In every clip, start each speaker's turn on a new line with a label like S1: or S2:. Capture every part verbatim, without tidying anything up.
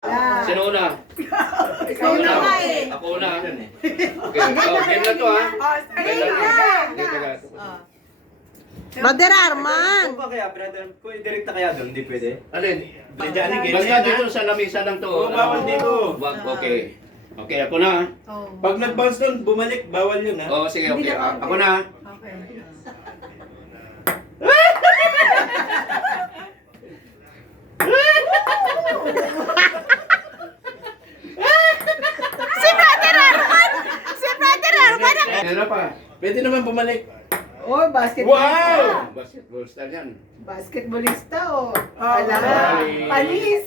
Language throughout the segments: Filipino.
S1: Ah.
S2: Sino una?
S1: Ikaw na nga eh.
S2: Ako una. Okay, oh, game na to ha.
S1: Oh, sige
S2: Game
S1: na.
S2: na. Game na.
S1: Oh.
S3: Brother Arman!
S4: Kung ba kaya, brother? Kung i-direct na kaya doon, hindi pwede?
S2: Alin?
S4: Johnny, ganyan
S2: Basta
S4: na.
S2: dito sa lamisa lang to.
S4: Oo, bawal dito.
S2: Wag, okay. Okay, ako na.
S1: Oh.
S4: Pag nag-bounce doon, bumalik, bawal yun ha?
S2: Oh, sige, okay. Ah, ako na.
S1: Okay.
S3: Si Brother Arman! Si Brother Arman! ang-
S2: Meron pa.
S4: Pwede naman bumalik.
S1: Oh, basketballista.
S4: Wow!
S2: Basketball style yan.
S1: Basketballista oh.
S4: Ah,
S1: Ala,
S2: sorry.
S1: panis.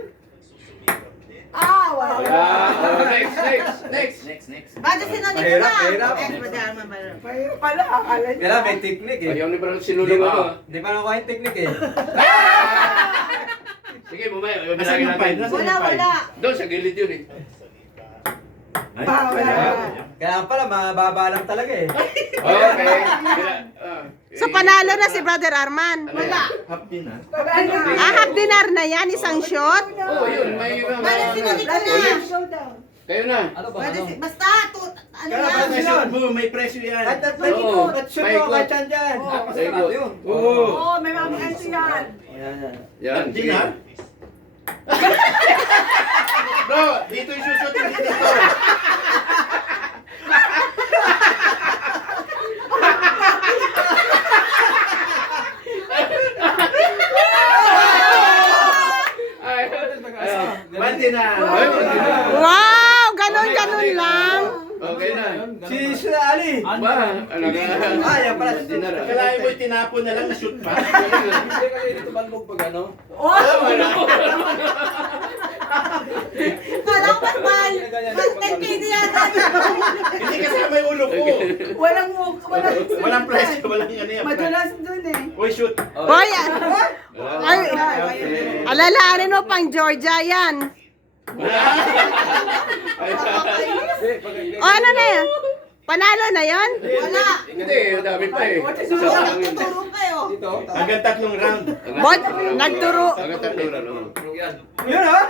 S1: Ah, wala.
S2: Ah, oh, next, next, next.
S4: Next, next.
S3: Bakit sinunod ko
S4: Mahirap,
S3: na?
S4: mahirap.
S3: Eh, Brother Arman ba?
S1: Mahirap pala, akala niya.
S4: Kaya may technique eh.
S2: Ayaw ni Brother
S4: Di
S2: sinulong ano.
S4: pa, di pa nakuha yung technique eh.
S2: Sige, bumaya. Ayaw
S4: Nasaan yung five? Nasaan
S3: Wala,
S4: yung five?
S3: wala.
S2: Doon, sa gilid yun eh.
S4: Ay,
S1: Ah, wala.
S4: Kaya pala, mababa lang talaga eh.
S2: Okay. Kila- ah,
S3: So
S2: eh,
S3: panalo na si Brother Arman.
S2: ano
S3: Wala.
S4: Half din ha?
S1: Wala na.
S3: Ah, half dinar na yan, isang shot.
S2: Oh, yun. May...
S3: Bakit sinunod ko
S1: Wala
S3: na?
S1: na. Showdown.
S2: Kayo na.
S4: Ano ba?
S3: Pwede
S4: Ano?
S3: si- Basta, to, ano
S4: Kaya
S3: lang.
S4: pag shoot mo, may presyo yan. Kahit at may
S2: Oo.
S4: ikot. At shoot
S2: May
S4: mo,
S2: ikot.
S4: kahit yan dyan.
S1: Oo.
S4: Ah, masarap yun. Oo.
S1: Oh, may mga entry yan.
S4: Yan, yan.
S2: Yan,
S4: Din
S2: sige.
S4: ha?
S2: Bro, dito yung susot, hindi dito. Ay, ayun.
S4: Bandi na.
S2: Ay, bandi na.
S3: Wow! Ganon, ganon lang.
S2: Okay na.
S4: Si Sir Ali.
S2: Ba, ano ka?
S4: Ah, yan pala.
S2: Dinner.
S4: Kailangan mo tinapon na lang na shoot pa. Hindi kasi dito balbog pag ano.
S1: Oh,
S2: Wala.
S3: Kala ko mas mahal. Mas ten K na yata.
S4: Hindi kasi may ulo ko.
S1: walang muk, walang
S4: Walang presyo, walang ano yan.
S1: Madulas dun eh.
S4: Uy, shoot.
S3: Boy, ah, ay,
S2: Okay.
S3: alalahanin mo pang Georgia yan.
S2: Ay,
S3: O ano na yan? Panalo na yon?
S1: Wala.
S2: Hindi, dami pa eh.
S1: Tuturo,
S2: Isa lang yun.
S3: Tuturo kayo.
S4: Hanggang tatlong round.
S3: Bot, nagturo.
S2: Hanggang tatlo lang, oo.
S4: Yun ha?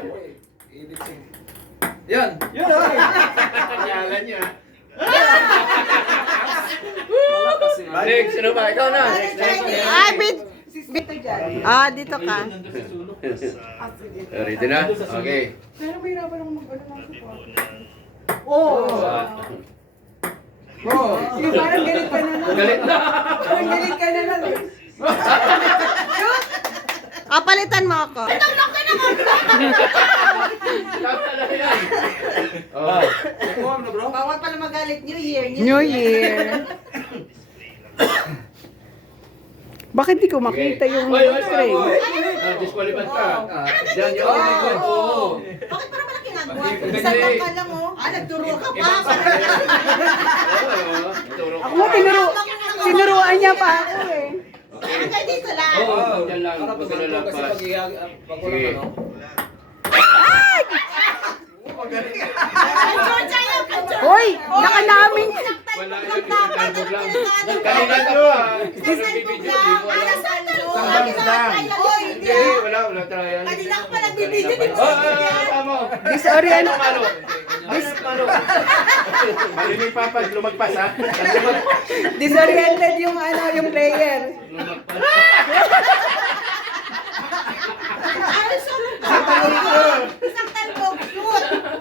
S2: Yan.
S4: Yun ha?
S2: Pangalan niya. Next, sino ba? Ikaw na.
S3: Ay, bit.
S1: Dito dyan.
S3: Ah, dito ka.
S1: Ah, sige.
S2: Ready na? Okay.
S1: Pero mahirapan ako mag-ano ng support. Oh.
S4: Oo.
S1: Yung parang galit ka na lang.
S2: Galit na.
S1: Parang galit ka na lang. eh.
S3: Ah, palitan mo ako.
S2: Tama na yan. Oh.
S3: Bawal pala magalit New Year. New Year. Bakit di ko makita yung
S2: Oy, oy,
S3: frame?
S2: oy. Ah, disqualified ka. Yan, yun. Oo.
S3: Bakit parang walang ginagawa?
S2: Hindi.
S3: Isang lang ka lang oh. Ah, nagturo ka pa.
S2: Oo, turo ko.
S3: Ako mo, tinuro, tinuruan niya pa ako eh.
S2: Okay.
S3: Hanggang dito lang.
S2: Oo, dyan lang. Huwag ka na lang pass. Sige.
S3: Hoy, nakalaming.
S2: Wala yan, isang lang. Kanina to ah. Isang bibidyo, di ko alam. Hindi, wala, wala trial.
S3: Kanina ko pa nagbibidyo, di
S2: Oh, oh, oh, tama.
S3: Disorient.
S2: Ano, ano?
S4: Mali ni Papa, lumagpas ha?
S1: Disoriented yung ano, yung player.
S2: Lumagpas.
S3: Ay, sorry ka. Isang talbog, shoot.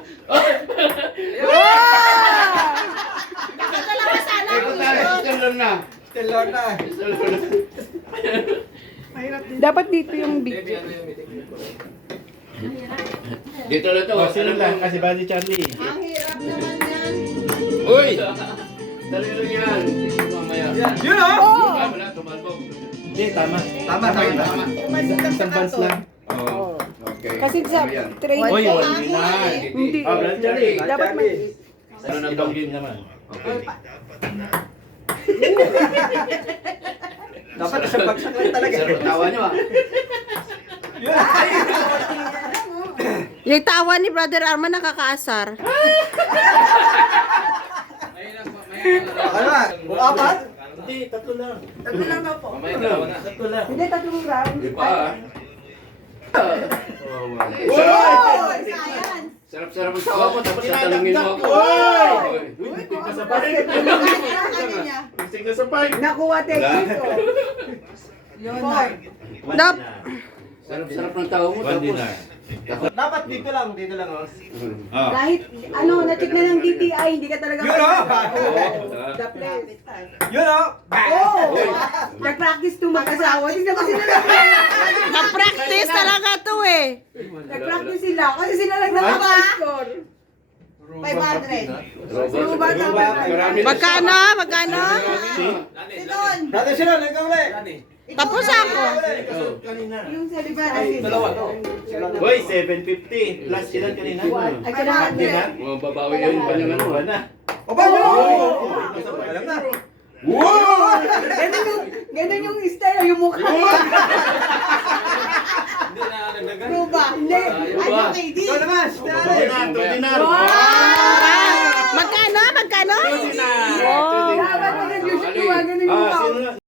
S3: Nakadalawa sana
S2: Eh,
S3: ako
S2: kung tayo,
S3: shoot.
S2: still lang na.
S4: Still Lord na.
S2: Still lang na.
S1: Mahirap din.
S3: Dapat dito yung video.
S2: Dito na to.
S4: Oh, sino lang? Kasi ba si Charlie?
S3: Ang hirap naman yan.
S2: Uy! Dali lang yan. Sige, mamaya.
S4: Yun ha?
S2: Ah, wala, tumalbog.
S4: Hindi, tama. Tama,
S2: Okay,
S4: tama.
S2: tama.
S4: Isang bounce lang.
S2: Oo. Okay.
S3: Kasi sa
S2: Ano yan?
S3: trade
S4: Oy,
S3: ko
S4: wala
S3: ako
S2: na.
S3: eh.
S2: Hindi.
S4: Ah, Brad Charlie.
S3: Dapat mag-
S2: Ano na to?
S4: Ibang game naman.
S2: Okay.
S4: Dapat isang bagsak lang talaga.
S2: Sir, tawa nyo ah.
S3: Yung tawa ni Brother Arman nakakaasar.
S4: Ano ba? O apat? Hindi, tatlo lang.
S1: Tatlo lang daw po.
S2: Mamaya na.
S4: Tatlo lang.
S1: Hindi, tatlong round.
S2: Di pa ah.
S4: Uy!
S2: Sarap-sarap ang tawa mo, tapos tatanungin mo ako.
S1: Oy!
S2: Uy,
S1: Uy,
S2: sa
S1: basketball.
S2: Isig na sa pipe.
S1: Nakuha technique ko. Yun na.
S3: Dap.
S2: Sarap-sarap ng tawa mo,
S4: One
S2: tapos...
S4: dinar. Dapat dito lang, dito lang. Oh.
S2: Ah.
S1: Kahit ano, na-check na ng D T I, hindi ka talaga
S4: Yun o!
S1: The place.
S4: Yun o!
S1: Oo! Nag-practice to mag-asawa. Tingnan mo sila lang.
S3: Na-practice talaga to eh.
S1: Nag-practice sila. Kasi sila lang nakaka-score. five hundred. Ruba na
S2: Marami na
S3: Magkano? Magkano?
S1: Sinon!
S4: Dati sila, nagkaw ulit.
S3: Tapos ako.
S1: Yung sa liban.
S4: Dalawa to.
S5: Boy, seven fifty. Plus ilan kanina?
S1: Ay, kailangan
S5: Di ba?
S1: nila.
S2: Mga babawi yun, kanyang ano.
S5: Wala na.
S4: O ba? Alam na.
S1: Ganun yung, ganun yung style, yung mukha. Ruba. Hindi. Ano, K D?
S4: Ikaw naman,
S5: Two dinar, two dinar.